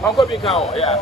Uncle Bicao, yeah.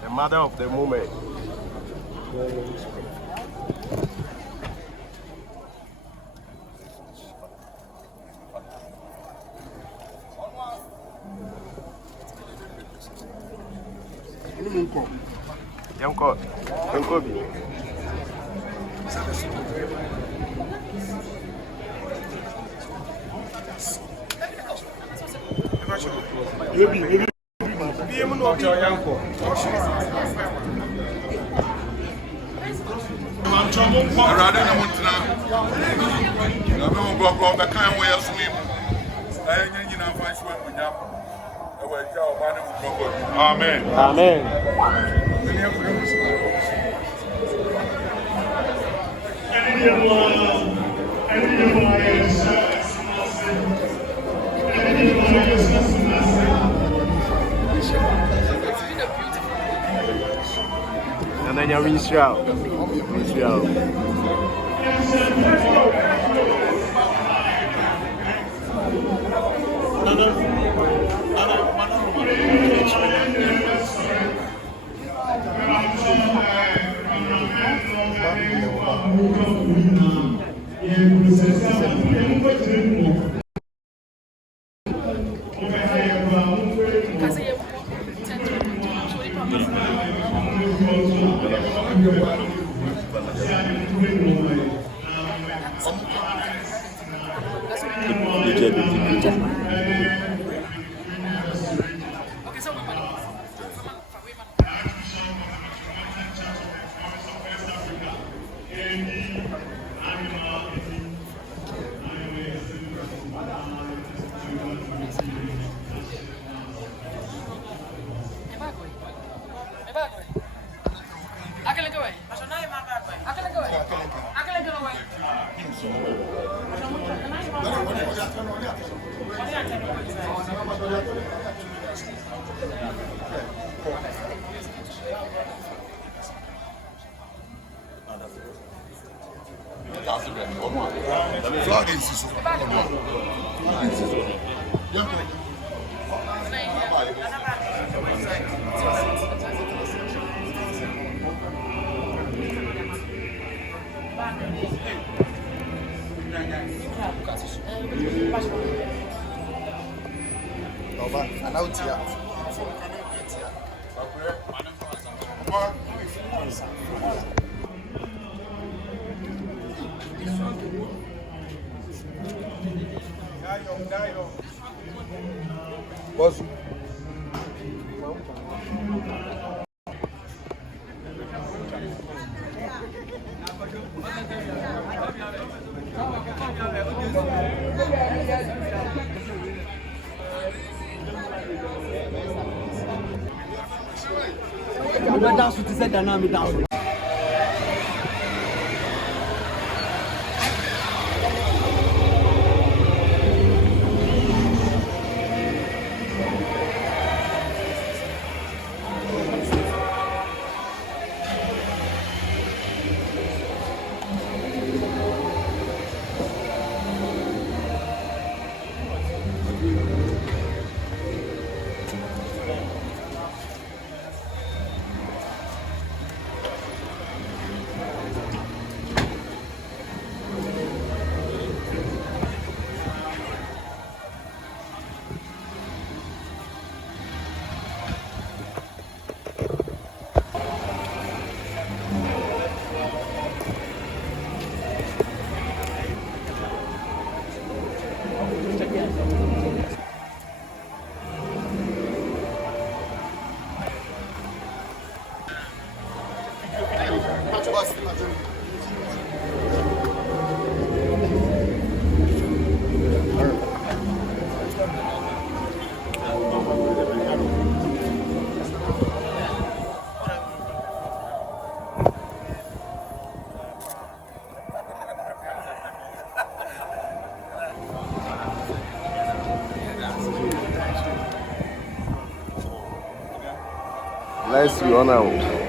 The mother of the moment. Amen. Amen. And then you're in Israel. Bless you, honor.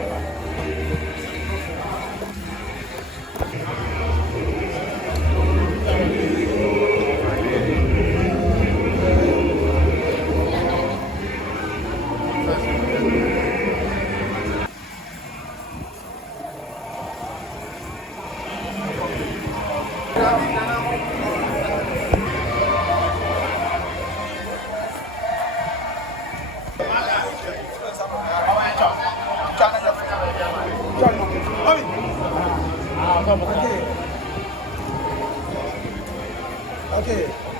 Okay. Okay.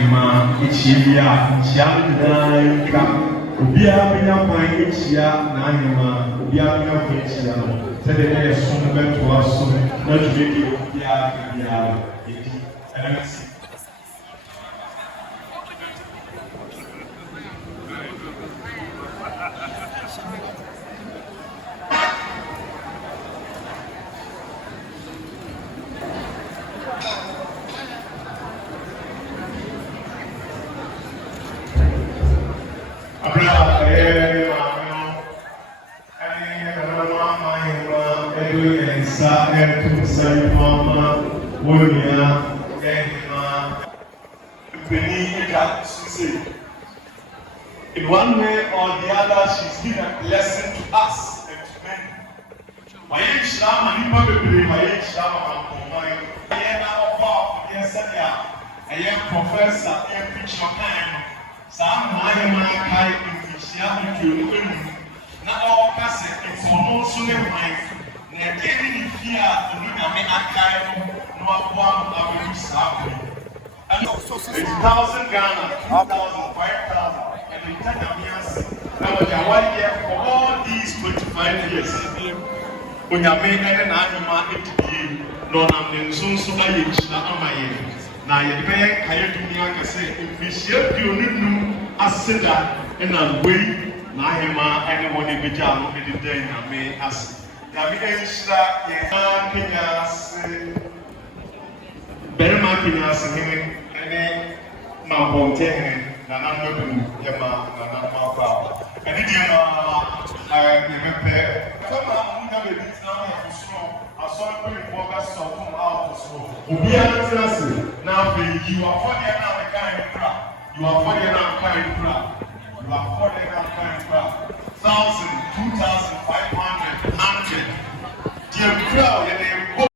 n'ahema ekyia nka obiara benya kwan ekyia n'ahema obiara benya kwan ekyia no sɛdeɛ ɛyɛ som bɛtoa so na dwumadi obiara yɛdi ɛna si in one way or the other, she's been a blessing to us and to many. My age now, my Mampong, I am now about I am professor, I am picture time. Some I in Christianity, not all passing, it's almost so mine. Again, here, the Name Archive, no one of you salary. And 8,000 Ghana, 2,000, 5,000, and we take a now they are 1 year for all these 25 years. When you make an animal, it no, I'm soon so I age now you pay Kayunia say, if we share you as said that in a way, Nahima, anyone in the job, in the day, I may ask. Extra, very much in us, and Mampong, Nanam, Yama, Nanam, and I remember. I saw pretty focused on out of school. Now, you are 40 now, the kind of crap. You are 40 now, kind of crap. You are 40 now, kind of crap. 1,000, 2,000.